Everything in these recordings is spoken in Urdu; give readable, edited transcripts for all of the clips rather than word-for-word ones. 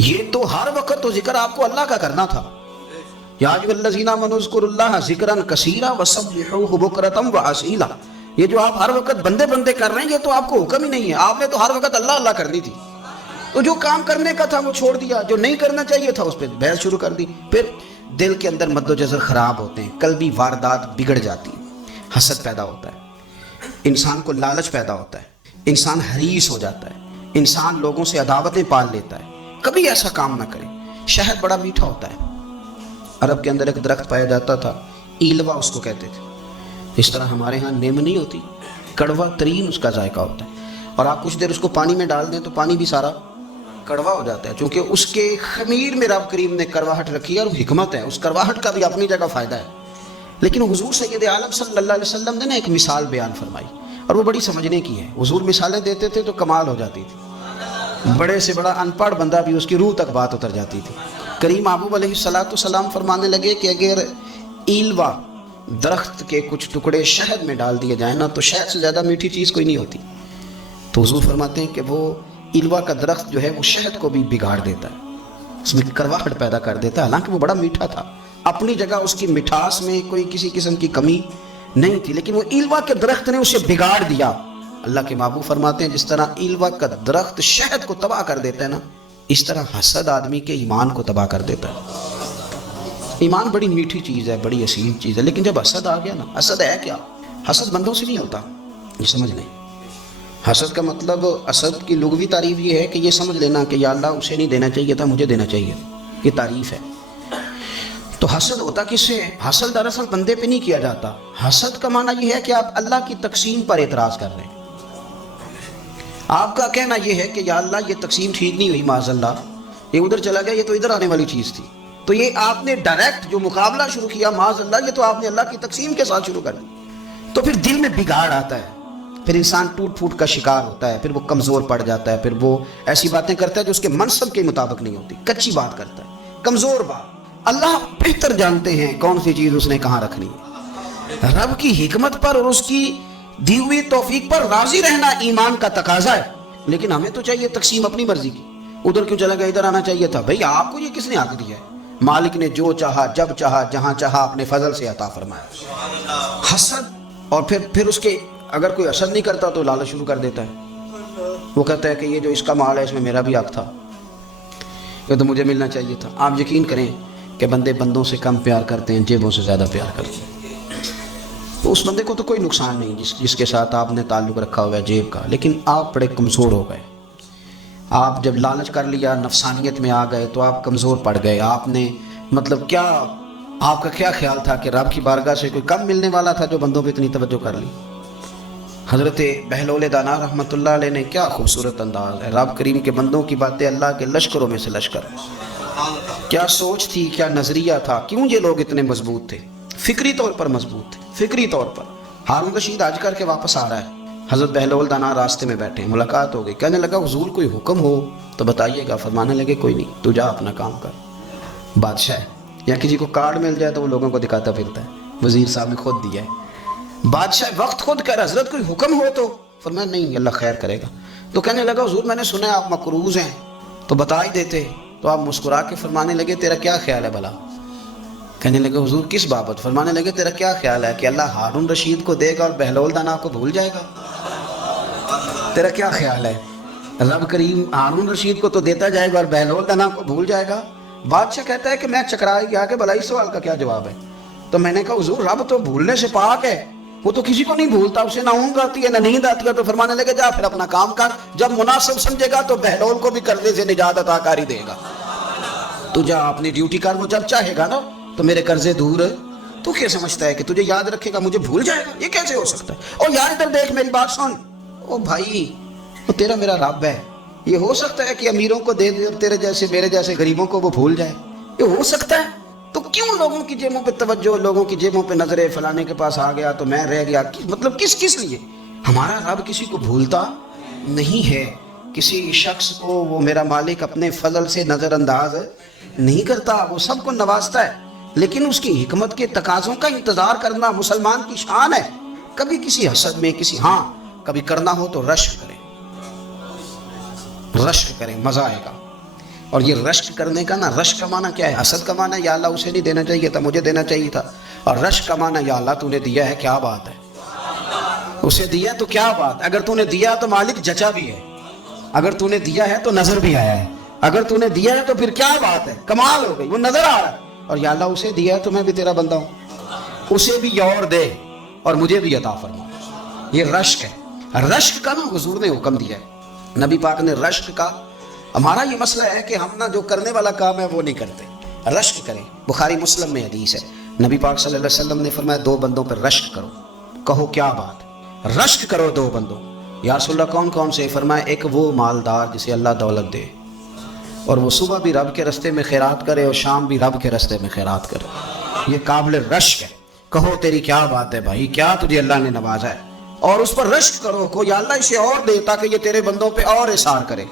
یہ تو ہر وقت تو ذکر آپ کو اللہ کا کرنا تھا. یا ایھا الذین آمنوا اذکروا اللہ ذکرا کثیرا وسبحوہ بکرۃ واسیلا. یہ جو آپ ہر وقت بندے بندے کر رہے ہیں یہ تو آپ کو حکم ہی نہیں ہے. آپ نے تو ہر وقت اللہ اللہ کرنی تھی. تو جو کام کرنے کا تھا وہ چھوڑ دیا, جو نہیں کرنا چاہیے تھا اس پہ بحث شروع کر دی. پھر دل کے اندر مد و جزر خراب ہوتے ہیں, قلبی واردات بگڑ جاتی ہیں, حسد پیدا ہوتا ہے, انسان کو لالچ پیدا ہوتا ہے, انسان حریص ہو جاتا ہے, انسان لوگوں سے عداوتیں پال لیتا ہے. کبھی ایسا کام نہ کریں. شہد بڑا میٹھا ہوتا ہے. عرب کے اندر ایک درخت پایا جاتا تھا, ایلوا اس کو کہتے تھے. اس طرح ہمارے ہاں نیم نہیں ہوتی, کڑوا ترین اس کا ذائقہ ہوتا ہے. اور آپ کچھ دیر اس کو پانی میں ڈال دیں تو پانی بھی سارا کڑوا ہو جاتا ہے, چونکہ اس کے خمیر میں رب کریم نے کرواہٹ رکھی ہے, اور حکمت ہے. اس کرواہٹ کا بھی اپنی جگہ فائدہ ہے. لیکن حضور سید عالم صلی اللہ علیہ وسلم نے نا ایک مثال بیان فرمائی, اور وہ بڑی سمجھنے کی ہے. حضور مثالیں دیتے تھے تو کمال ہو جاتی تھی. بڑے سے بڑا ان پڑھ بندہ بھی اس کی روح تک بات اتر جاتی تھی. کریم محبوب علیہ السلام فرمانے لگے کہ اگر ایلوا درخت کے کچھ ٹکڑے شہد میں ڈال دیے جائیں نا تو شہد سے زیادہ میٹھی چیز کوئی نہیں ہوتی. تو حضور فرماتے ہیں کہ وہ ایلوا کا درخت جو ہے وہ شہد کو بھی بگاڑ دیتا ہے, اس میں کرواہٹ پیدا کر دیتا ہے. حالانکہ وہ بڑا میٹھا تھا, اپنی جگہ اس کی مٹھاس میں کوئی کسی قسم کی کمی نہیں تھی, لیکن وہ ایلوا کے درخت نے اسے بگاڑ دیا. اللہ کے محبوب فرماتے ہیں جس طرح ایلوا کا درخت شہد کو تباہ کر دیتا ہے نا, اس طرح حسد آدمی کے ایمان کو تباہ کر دیتا ہے. ایمان بڑی میٹھی چیز ہے, بڑی حسین چیز ہے, لیکن جب حسد آ گیا نا, حسد ہے کیا؟ حسد بندوں سے نہیں ہوتا, یہ سمجھ لیں. حسد کا مطلب, حسد کی لغوی تعریف یہ ہے کہ یہ سمجھ لینا کہ یا اللہ اسے نہیں دینا چاہیے تھا, مجھے دینا چاہیے. یہ تعریف ہے. تو حسد ہوتا کس سے ہے؟ حسد دراصل بندے پہ نہیں کیا جاتا. حسد کا معنی یہ ہے کہ آپ اللہ کی تقسیم پر اعتراض کر رہے ہیں. آپ کا کہنا یہ ہے کہ یا اللہ یہ تقسیم ٹھیک نہیں ہوئی, معاذ اللہ یہ ادھر چلا گیا, یہ تو ادھر آنے والی چیز تھی. تو یہ آپ نے ڈائریکٹ جو مقابلہ شروع کیا, معاذ اللہ یہ تو آپ نے اللہ کی تقسیم کے ساتھ شروع کر دی. تو پھر دل میں بگاڑ آتا ہے, پھر انسان ٹوٹ پھوٹ کا شکار ہوتا ہے, پھر وہ کمزور پڑ جاتا ہے, پھر وہ ایسی باتیں کرتا ہے جو اس کے منصب کے مطابق نہیں ہوتی, کچی بات کرتا ہے, کمزور بات. اللہ بہتر جانتے ہیں کون سی چیز اس نے کہاں رکھنی ہے. رب کی حکمت پر اور اس کی دی ہوئی توفیق پر راضی رہنا ایمان کا تقاضا ہے. لیکن ہمیں تو چاہیے تقسیم اپنی مرضی کی. ادھر کیوں چلا گیا, ادھر آنا چاہیے تھا. بھئی آپ کو یہ کس نے حق دیا ہے؟ مالک نے جو چاہا, جب چاہا, جہاں چاہا اپنے فضل سے عطا فرمایا. حسد, اور پھر اس کے اگر کوئی حسد نہیں کرتا تو لالچ شروع کر دیتا ہے. وہ کہتا ہے کہ یہ جو اس کا مال ہے اس میں میرا بھی حق تھا, یہ تو مجھے ملنا چاہیے تھا. آپ یقین کریں کہ بندے بندوں سے کم پیار کرتے ہیں, جیبوں سے زیادہ پیار کرتے ہیں. تو اس بندے کو تو کوئی نقصان نہیں جس کے ساتھ آپ نے تعلق رکھا ہوا ہے جیب کا, لیکن آپ بڑے کمزور ہو گئے. آپ جب لالچ کر لیا, نفسانیت میں آ گئے تو آپ کمزور پڑ گئے. آپ نے مطلب کیا, آپ کا کیا خیال تھا کہ رب کی بارگاہ سے کوئی کم ملنے والا تھا جو بندوں پہ اتنی توجہ کر لی؟ حضرت بہلول دانا رحمۃ اللہ علیہ نے کیا خوبصورت انداز ہے. رب کریم کے بندوں کی باتیں اللہ کے لشکروں میں سے لشکر. کیا سوچ تھی, کیا نظریہ تھا, کیوں یہ لوگ اتنے مضبوط تھے, فکری طور پر مضبوط تھے, فکری طور پر. ہارون رشید حج کر کے واپس آ رہا ہے, حضرت بہلول دانا راستے میں بیٹھے ہیں, ملاقات ہو گئی. کہنے لگا حضور کوئی حکم ہو تو بتائیے گا. فرمانے لگے کوئی نہیں, تو جا اپنا کام کر. بادشاہ یا کسی کو کارڈ مل جائے تو وہ لوگوں کو دکھاتا پھرتا ہے, وزیر صاحب نے خود دیا ہے. بادشاہ وقت خود کہہ رہا حضرت کوئی حکم ہو تو. فرمایا نہیں, اللہ خیر کرے گا. تو کہنے لگا حضور میں نے سنا ہے آپ مقروض ہیں, تو بتا ہی دیتے. تو آپ مسکرا کے فرمانے لگے تیرا کیا خیال ہے بھلا؟ کہنے لگے حضور کس بابت؟ فرمانے لگے تیرا کیا خیال ہے کہ اللہ ہارون رشید کو دے گا اور بہلول دانا کو بھول جائے گا؟ تیرا کیا خیال ہے رب کریم ہارون رشید کو تو دیتا جائے گا اور بہلول دانا کو بھول جائے گا؟ بادشاہ کہتا ہے کہ میں چکرا گیا کہ بھلا اس سوال کا کیا جواب ہے. تو میں نے کہا حضور رب تو بھولنے سے پاک ہے, وہ تو کسی کو نہیں بھولتا, اسے نہ اونگ آتی ہے نہ نیند آتی ہے. تو فرمانے لگے جا پھر اپنا کام کر, جب مناسب سمجھے گا تو بہلول کو بھی قرضے سے نجات عطا کاری دے گا. تو جا اپنی ڈیوٹی کر, وہ جب چاہے گا نا تو میرے قرضے دور. تو کیا سمجھتا ہے کہ تجھے یاد رکھے گا مجھے بھول جائے گا؟ یہ کیسے ہو سکتا ہے؟ اور یار ادھر دیکھ میری بات سن. او بھائی وہ تیرا میرا رب ہے, یہ ہو سکتا ہے کہ امیروں کو دے دے اور تیرے جیسے میرے جیسے غریبوں کو وہ بھول جائے؟ یہ ہو سکتا ہے؟ تو کیوں لوگوں کی جیبوں پہ توجہ, لوگوں کی جیبوں پہ نظریں, فلانے کے پاس آ گیا تو میں رہ گیا, مطلب کس لیے؟ ہمارا رب کسی کو بھولتا نہیں ہے. کسی شخص کو وہ میرا مالک اپنے فضل سے نظر انداز نہیں کرتا, وہ سب کو نوازتا ہے. لیکن اس کی حکمت کے تقاضوں کا انتظار کرنا مسلمان کی شان ہے. کبھی کسی حسد میں کبھی کرنا ہو تو رشک کریں, مزہ آئے گا. اور یہ رشک کرنے کا نا، رشک کا معنی کیا ہے؟ حسد کا معنی یا اللہ اسے نہیں دینا چاہیے تھا، مجھے دینا چاہیے تھا، اور رشک کا معنی یا اللہ تو نے دیا ہے، کیا بات ہے، اسے دیا تو کیا بات، اگر تو نے دیا تو مالک جچا بھی ہے، اگر تو نے دیا ہے تو نظر بھی آیا ہے، اگر تو نے دیا ہے تو پھر کیا بات ہے، کمال ہو گئی، وہ نظر آ رہا ہے، اور یا اللہ اسے دیا ہے تو میں بھی تیرا بندہ ہوں، اسے بھی اور دے اور مجھے بھی عطا فرما۔ یہ رشک ہے، رشک کا نا حضور نے حکم دیا ہے، نبی پاک نے رشک کا۔ ہمارا یہ مسئلہ ہے کہ ہم نا جو کرنے والا کام ہے وہ نہیں کرتے، رشک کریں۔ بخاری مسلم میں حدیث ہے، نبی پاک صلی اللہ علیہ وسلم نے فرمایا 2 بندوں پر رشک کرو۔ کہو کیا بات، رشک کرو 2 بندوں۔ یا رسول اللہ کون کون سے؟ فرمایا ایک وہ مالدار جسے اللہ دولت دے اور وہ صبح بھی رب کے رستے میں خیرات کرے اور شام بھی رب کے رستے میں خیرات کرے، یہ قابل رشک ہے۔ کہو تیری کیا بات ہے بھائی، کیا تجھے اللہ نے نوازا ہے، اور اس پر رشک کرو کو یا اللہ اسے اور دے تاکہ یہ تیرے بندوں پہ اور اثار کرے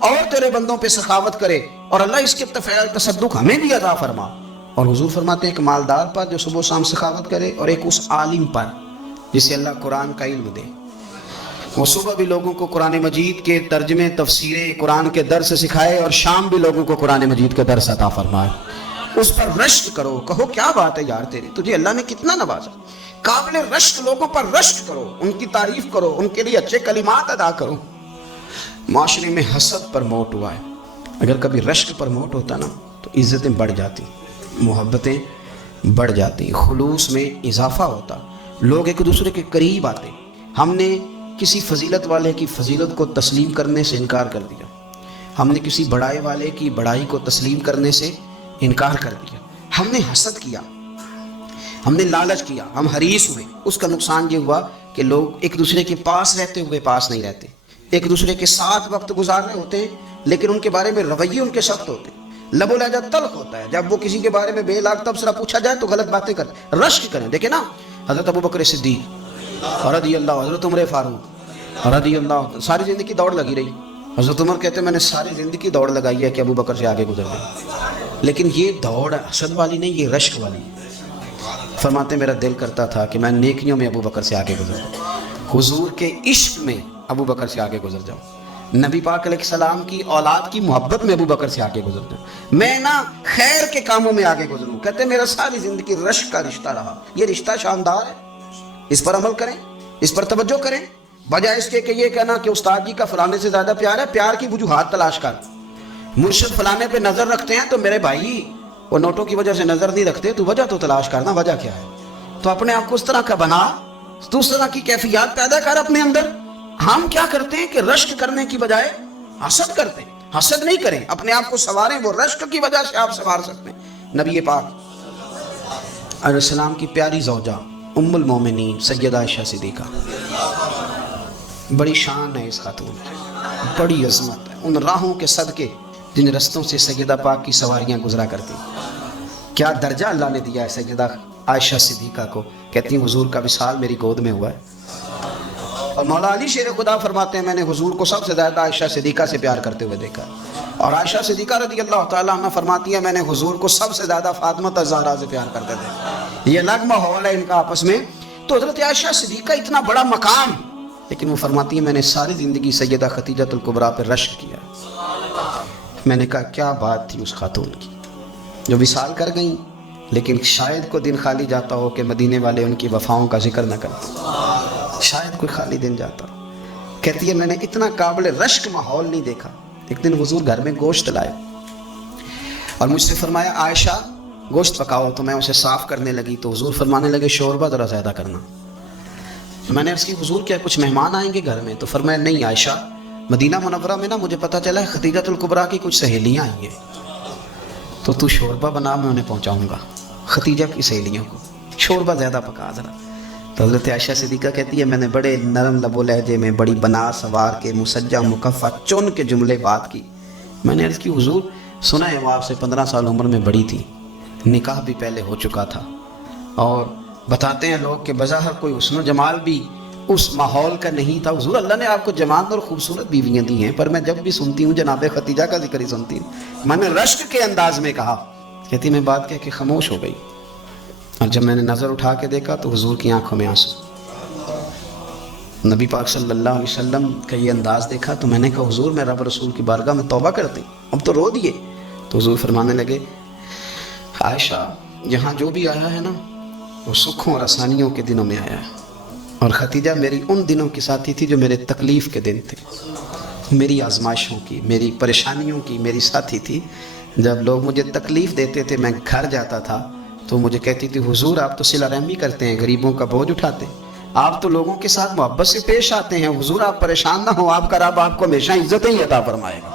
اور تیرے بندوں پہ سخاوت کرے، اور اللہ اس کے فعل تصدق ہمیں بھی عطا فرما۔ اور حضور فرماتے ہیں ایک مالدار پر جو صبح و شام سخاوت کرے، اور ایک اس عالم پر جسے اللہ قرآن کا علم دے، وہ صبح بھی لوگوں کو قرآن مجید کے ترجمے تفسیریں قرآن کے درس سکھائے اور شام بھی لوگوں کو قرآن مجید کے درس عطا فرمائے، اس پر رشک کرو۔ کہو کیا بات ہے یار تیری، تجھے اللہ نے کتنا نوازا، قابل رشک لوگوں پر رشک کرو، ان کی تعریف کرو، ان کے لیے اچھے کلمات ادا کرو۔ معاشرے میں حسد پر موٹ ہوا ہے، اگر کبھی رشک پر موٹ ہوتا نا تو عزتیں بڑھ جاتی، محبتیں بڑھ جاتی، خلوص میں اضافہ ہوتا، لوگ ایک دوسرے کے قریب آتے۔ ہم نے کسی فضیلت والے کی فضیلت کو تسلیم کرنے سے انکار کر دیا، ہم نے کسی بڑائی والے کی بڑائی کو تسلیم کرنے سے انکار کر دیا، ہم نے حسد کیا، ہم نے لالچ کیا، ہم حریص ہوئے۔ اس کا نقصان یہ ہوا کہ لوگ ایک دوسرے کے پاس رہتے ہوئے پاس نہیں رہتے، ایک دوسرے کے ساتھ وقت گزار رہے ہوتے ہیں لیکن ان کے بارے میں رویے ان کے سخت ہوتے ہیں، لب و لہجہ تلخ ہوتا ہے، جب وہ کسی کے بارے میں بے لاگ تبصرہ پوچھا جائے تو غلط باتیں کرتے۔ رشک کریں، دیکھیں نا حضرت ابوبکر صدیق رضی اللہ، حضرت عمر فاروق رضی اللہ، ساری زندگی دوڑ لگی رہی۔ حضرت عمر کہتے ہیں میں نے ساری زندگی دوڑ لگائی ہے کہ ابوبکر سے آگے گزر گئے، لیکن یہ دوڑ حسد والی نہیں، یہ رشک والی۔ فرماتے میرا دل کرتا تھا کہ میں نیکیوں میں ابوبکر سے آگے گزر جاؤں، حضور کے عشق میں ابوبکر سے آگے گزر جاؤں، نبی پاک علیہ السلام کی اولاد کی محبت میں ابوبکر سے آگے گزر جاؤں، میں نا خیر کے کاموں میں آگے گزروں۔ کہتے میرا ساری زندگی رشک کا رشتہ رہا، یہ رشتہ شاندار ہے، اس پر عمل کریں، اس پر توجہ کریں، بجائے اس کے کہ یہ کہنا کہ استاد جی کا فلانے سے زیادہ پیار ہے، پیار کی وجوہات تلاش کر، مرشد فلانے پہ نظر رکھتے ہیں تو میرے بھائی وہ نوٹوں کی وجہ سے نظر نہیں رکھتے، تو وجہ تو تلاش کرنا، وجہ کیا ہے، تو اپنے آپ کو اس طرح کا بنا، تو اس طرح کی کیفیات پیدا کر اپنے اندر۔ ہم کیا کرتے ہیں کہ رشک کرنے کی بجائے حسد کرتے ہیں، حسد نہیں کریں، اپنے آپ کو سنواریں، وہ رشک کی وجہ سے آپ سنوار سکتے ہیں۔ نبی پاک علیہ السلام کی پیاری زوجہ ام المومنین سیدہ عائشہ صدیقہ، بڑی شان ہے اس خاتون کی، بڑی عظمت ہے ان راہوں کے صدقے جن رستوں سے سیدہ پاک کی سواریاں گزرا کرتی، کیا درجہ اللہ نے دیا ہے سیدہ عائشہ صدیقہ کو۔ کہتی ہیں حضور کا وصال میری گود میں ہوا ہے، اور مولا علی شیر خدا فرماتے ہیں میں نے حضور کو سب سے زیادہ عائشہ صدیقہ سے پیار کرتے ہوئے دیکھا، اور عائشہ صدیقہ رضی اللہ تعالیٰ عنہ فرماتی ہے میں نے حضور کو سب سے زیادہ فاطمہ الزہرا سے پیار کرتے تھے۔ یہ الگ ماحول ہے ان کا آپس میں۔ تو حضرت عائشہ صدیقہ اتنا بڑا مقام، لیکن وہ فرماتی ہیں میں نے ساری زندگی سیدہ خدیجہ الکبریٰ پہ رشک کیا۔ میں نے کہا کیا بات تھی اس خاتون کی جو وصال کر گئیں، لیکن شاید کوئی دن خالی جاتا ہو کہ مدینے والے ان کی وفاؤں کا ذکر نہ کرتے، شاید کوئی خالی دن جاتا۔ کہتی ہے میں نے اتنا قابل رشک ماحول نہیں دیکھا۔ ایک دن حضور گھر میں گوشت لائے اور مجھ سے فرمایا عائشہ گوشت پکاؤ، تو میں اسے صاف کرنے لگی تو حضور فرمانے لگے شوربہ ذرا زیادہ کرنا۔ میں نے عرض کی حضور کیا کچھ مہمان آئیں گے گھر میں؟ تو فرمایا نہیں عائشہ، مدینہ منورہ میں نا مجھے پتہ چلا ہے خدیجہ الکبریٰ کی کچھ سہیلیاں آئی ہیں، تو شوربہ بنا، میں انہیں پہنچاؤں گا، خدیجہ کی سہیلیوں کو شوربہ زیادہ پکا ذرا۔ تو حضرت عائشہ صدیقہ کہتی ہے میں نے بڑے نرم لب و لہجے میں بڑی بنا سوار کے مسجع مکفہ چن کے جملے بات کی۔ میں نے عرض کی حضور سنا ہے وہ آپ سے 15 سال عمر میں بڑی تھی، نکاح بھی پہلے ہو چکا تھا، اور بتاتے ہیں لوگ کہ بظاہر کوئی حسن و جمال بھی اس ماحول کا نہیں تھا۔ حضور اللہ نے آپ کو جوان اور خوبصورت بیویاں دی ہیں، پر میں جب بھی سنتی ہوں جناب خدیجہ کا ذکر ہی سنتی ہوں۔ میں نے رشک کے انداز میں کہا، کہتی میں بات کہہ کے خاموش ہو گئی، اور جب میں نے نظر اٹھا کے دیکھا تو حضور کی آنکھوں میں آنسو۔ نبی پاک صلی اللہ علیہ وسلم کا یہ انداز دیکھا تو میں نے کہا حضور میں رب رسول کی بارگاہ میں توبہ کرتے اب تو رو دیے. تو حضور فرمانے لگے عائشہ یہاں جو بھی آیا ہے نا وہ سکھوں اور آسانیوں کے دنوں میں آیا ہے، اور ختیجہ میری ان دنوں کی ساتھی تھی جو میرے تکلیف کے دن تھے، میری آزمائشوں کی، میری پریشانیوں کی میری ساتھی تھی. جب لوگ مجھے تکلیف دیتے تھے میں گھر جاتا تھا تو مجھے کہتی تھی حضور آپ تو صلہ رحمی کرتے ہیں، غریبوں کا بوجھ اٹھاتے ہیں، آپ تو لوگوں کے ساتھ محبت سے پیش آتے ہیں، حضور آپ پریشان نہ ہوں، آپ کا رب آپ کو ہمیشہ عزتیں ہی عطا فرمائے گا.